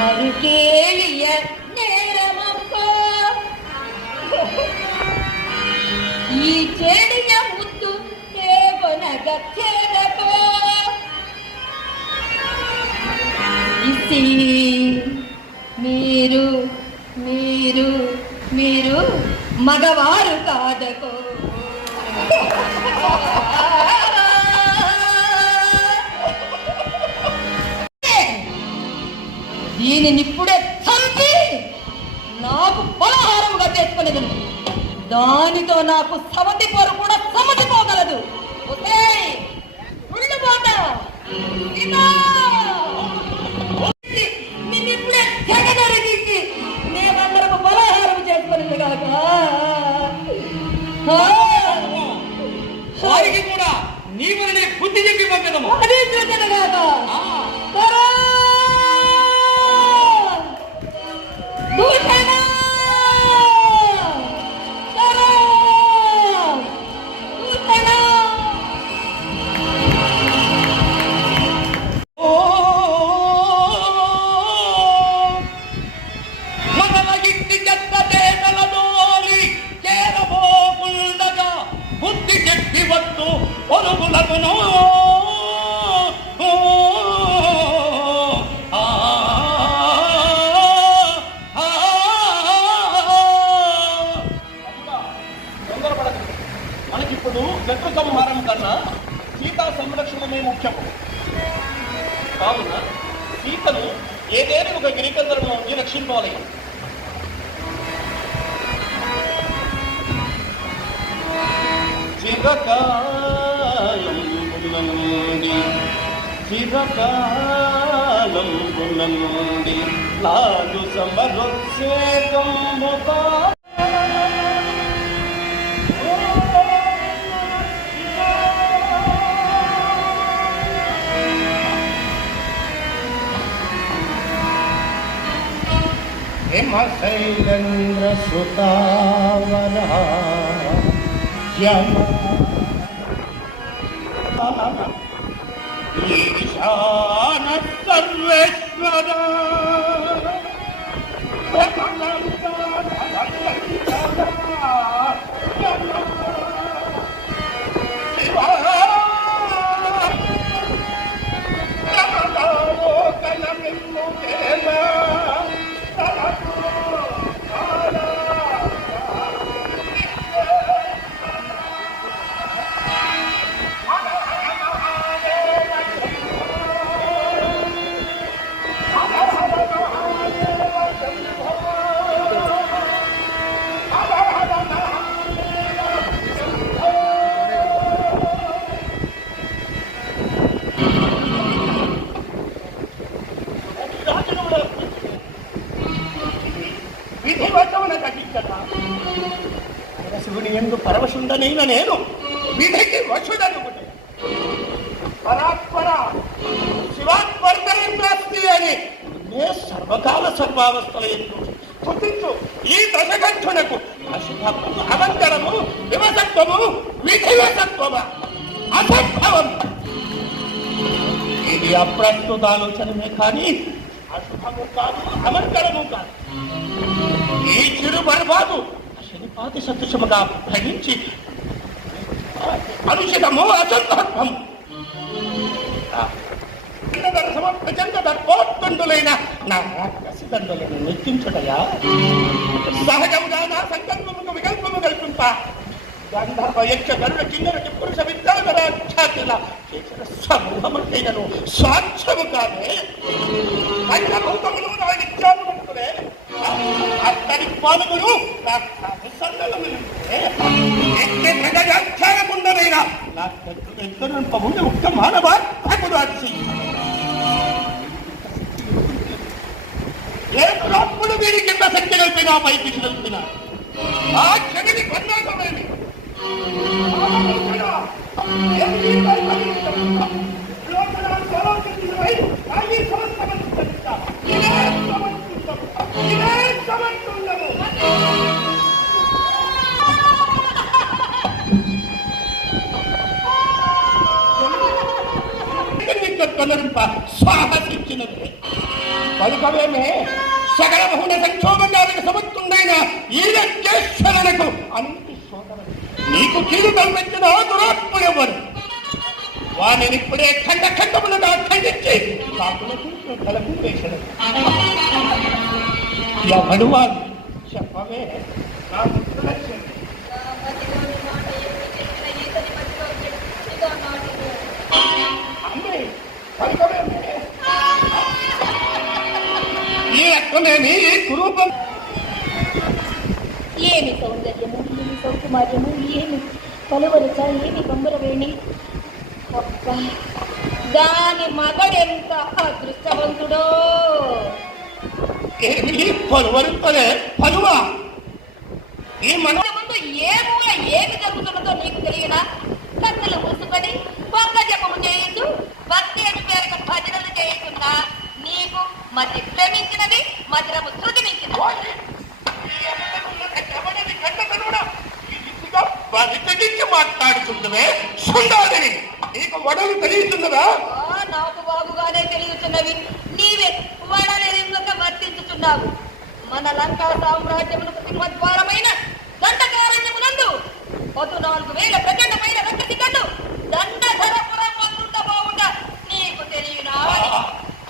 மறுகேலிய நேரமப்போ. ఈ చెడియ ముద్దు దేవనగచ్చేదపో ఇసి మీరు మీరు మీరు మగవారు కాదకో దానితో నాకు సవతి పొరు కూడా సమ్మతిపోగలదు కాక. వారికి కూడా నీవనే బుద్ధి చెప్పి పంపిదము. అది చూసిన కాక! దూషణ! కన్నా సీతా సంరక్షణమే ముఖ్యము. కావున సీతను ఏదైనా ఒక గిరికందరము నుంచి రక్షించాలి చిరకాలం నుండి చిరకాలం నుండి లాలు సమరొచ్చేకంబుతా हिमशैलेन्द्र सुतावरा जन శివుని ఎందు పరవశుండనైన నేను విధికి వశుడనుకుంటు పరాత్పర శివాత్మర్గరేంద్రాస్తి అని నే సర్వకాల సర్వావస్థల ఎందు స్థుతించు ఈ దశకంఠునకు అశుభము అవంతరము వివసత్వము విధివసత్వము అసంభవం. ఇది అప్రస్తుత ఆలోచనమే కానీ అశుభము కాదు అమంకరము కాదు. ఈ చిరు బర్బాదు శనిపాతి సదృశముగా గ్రహించి అనుచితము అసందర్భం ప్రచండ నా రాక్షసి దండులను నెక్కించుటయా సహజముగా నా సంకల్పముకు వికల్పము కల్పింప గంధర్వ యక్ష గరుడ కిన్నర పురుష విద్యాధరాఖ్యాతుల చేసిన సమూహమంటైనను స్వాచ్ఛము కాదే పంచభూతములు నా విద్యాముకులే అత్తడి పాదములు నా ఎక్కే ప్రజాఖ్యానకుండనైనా నా ఎంతనంపముందు ఒక్క మానవ భగవదాచి ఏ దురాత్ముడు వీరి కింద శక్తి కలిపినా పైకి కలిపినా ఆ క్షణిని కన్నాకమేమి పదకొండ సంక్షోభకాలకు సమర్థుండైన ఈరకేశ్వరులకు అన్ని నీకు కీడు కల్పించిన దురాత్మ ఎవరు? వారిని ఇప్పుడే ఖండ ఖండములుగా ఖండించి కాకులకు తలకు ఎవడు చెప్పవే. నా ముఖ్యలక్ష్యం అక్కనేని ఈ కురూపం ఏమి సౌందర్యము ఏమి సౌకుమార్యము ఏమి కలువరుచ ఏమి అబ్బా దాని మగడెంత అదృష్టవంతుడో? ఏమి పలువరుతలే పలువా? ఈ మన ముందు ఏ మూల ఏమి జరుగుతున్నదో ఆ, నాకు బాగుగానే తెలియచున్నవి నీవే వడలెరుంగక వర్తించుచున్నావు. మన లంకా సామ్రాజ్యమునకు సింహద్వారమైన దండకారణ్యమునందు పద్నాలుగు వేల ప్రచండమైన రక్తసికలు దండధరపురం వందుంట బావుట నీకు తెలియనా?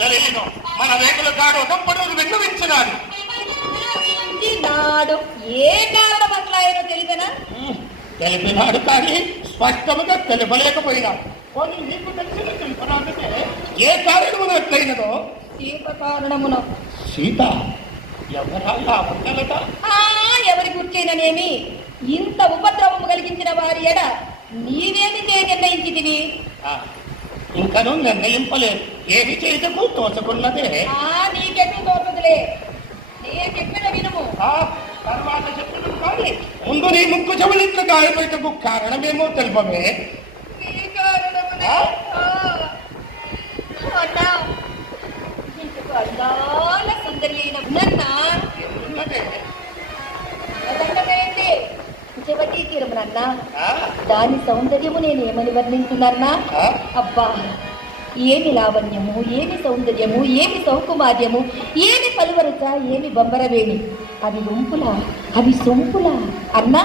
తెలియదు మన రేకుల కాడు దంపడులు విన్నవించినాడు. నాడు ఏ కారణం అట్లా తెలియనా తెలిపినాడు కానీ స్పష్టముగా తెలుపలేకపోయినా. ఏ కారణము ఎట్లయినదో సీత కారణమున. సీత ఉండలట ఎవరి గుర్చైననేమి ఇంత ఉపద్రవము కలిగించిన వారి ఎడ నీవేమి చేయ నిర్ణయించితివి? ఆ, ఇంకను నిర్ణయింపలేదు. ఏమి చేయటకు తోచకున్నదే. ఆ నీకెట్లు తోచదులే. నే చెప్పిన వినుము. ఆ తర్వాత చెప్పడం కానీ ముందు నీ ముక్కు చెవులిట్లు గాయపడటకు కారణమేమో తెలుపమే చెవటి తీరమునన్నా దాని సౌందర్యము నేను ఏమని వర్ణించునన్నా అబ్బా ఏమి లావణ్యము ఏమి సౌందర్యము ఏమి సౌకుమార్యము ఏమి పలువరుచ ఏమి బొమ్మరవేణి అవి గుంపులా అవి సొంపులా అన్నా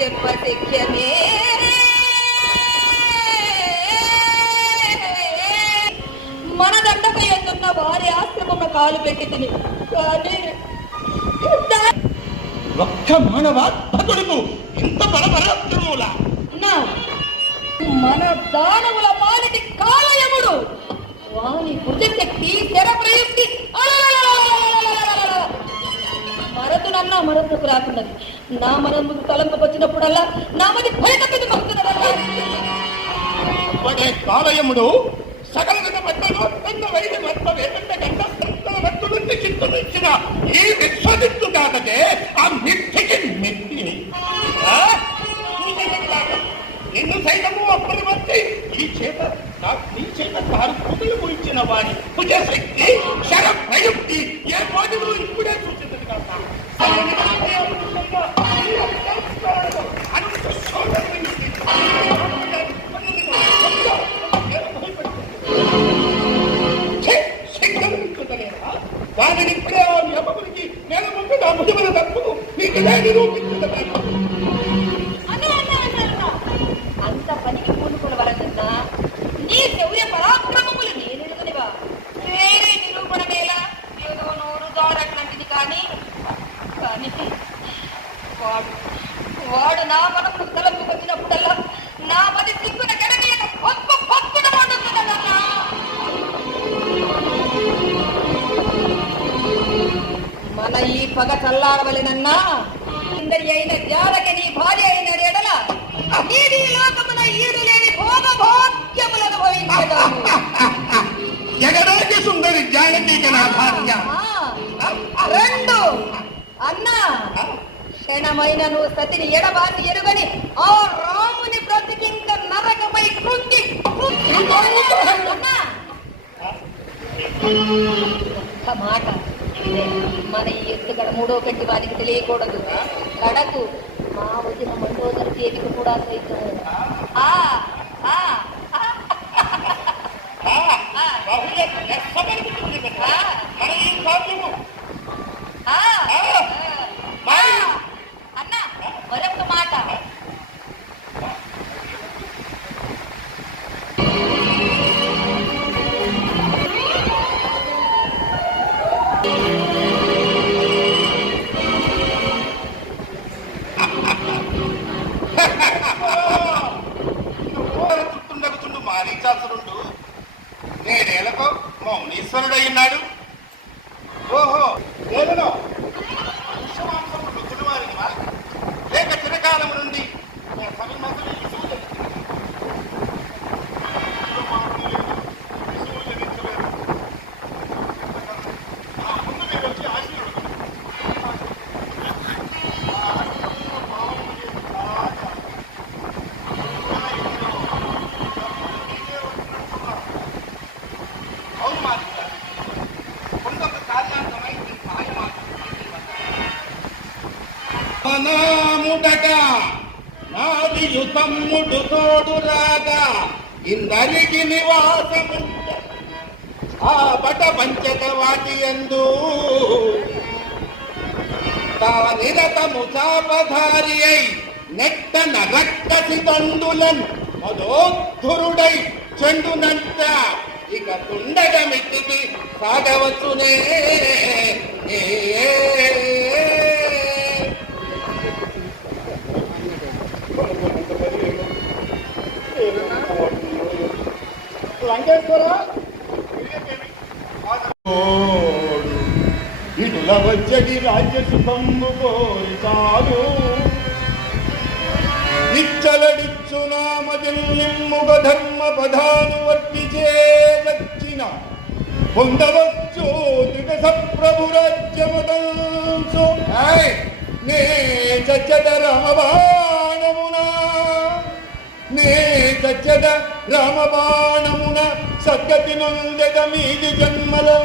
చెప్ప శక్యమే మన దండపై అందున్న వారి ఆశ్రమం కాలు పెట్టి తిని. కానీ ఒక్క మానవాత్మకుడుకు ఇంత బలపరాక్రములా మన దానవుల మాలిటి కాలయముడు. వాని భుజశక్తి శర ప్రయుక్తి మరతునన్నా మరణకు రాకున్నది. నా మరణకు తలంపుకు వచ్చినప్పుడల్లా నా మది భయకట్టుకు వస్తున్నదల్లా కాలయముడు సకల విధ పట్టణం వైద్య మత్త వేదంత గంట ఈ విశ్వజిత్తు కాదటే ఆ నిత్య నేను ముందు నా భుజముల తప్పును మీకు ఇదే పగ చల్లారవలెనన్నా? ఇందరి అయిన జాలకి నీ భార్య అయిన ఎడల నీది లోకమున ఈడు లేని భోగ భాగ్యములను. ఎగరాకి సుందరి జానకి నా భార్య. రెండు. అన్నా క్షణమైన నువ్వు సతిని ఎడబాసి ఎరుగని ఆ రాముని బ్రతికింక నరకమై కృంగి మాట. ఇదే, మన ఈ ఎత్తుగడ మూడో కంటి వారికి తెలియకూడదు. కడకు. మా వదిన మండోదరు చేతికి కూడా సైతం ఆ ఆ ఆ, బహుళ చుట్టుండగుచుండు మారీచాసురుడు నేనేలకు మౌనీశ్వరుడయ్యున్నాడు. ఓహో నేలలో మనుష్యమాంసము రుచులు వారినివా లేక చిరకాలం నుండి నా సవిమతులు విసుగు తెలిసి- విసుగు తెలియలేదు. ఆ ముందు మీరు వచ్చి ఆశీర్వదించండి. అవును మాత్రం కొందొక కార్యార్థమై ఈ సాయం రాగా నాది తమ్ముడు తోడు రాగా ఇందరికి నివాసము ఆ బట పంచక వాటి ఎందు నిరతము చాపధారి అయి నెట్టన రక్కసి తండులన్ మదోద్ధురుడై చెండునంత. ఇక తుండగమిటికి సాగవచ్చునే. ఏ. ఇటుల వచ్చడి రాజ్య సుఖంబు కోరి చాలు. నిచ్చలడిచ్చు నామదిల్లిమ్ముగ ధర్మ పదాను వర్తి చేయవచ్చిన పొందవచ్చు దిగస ప్రభు రాజ్యముదంసు నే చచ్చద రమబాణమున. నే చచ్చద రామబాణమున సద్గతి నొందెద మీది జన్మలో.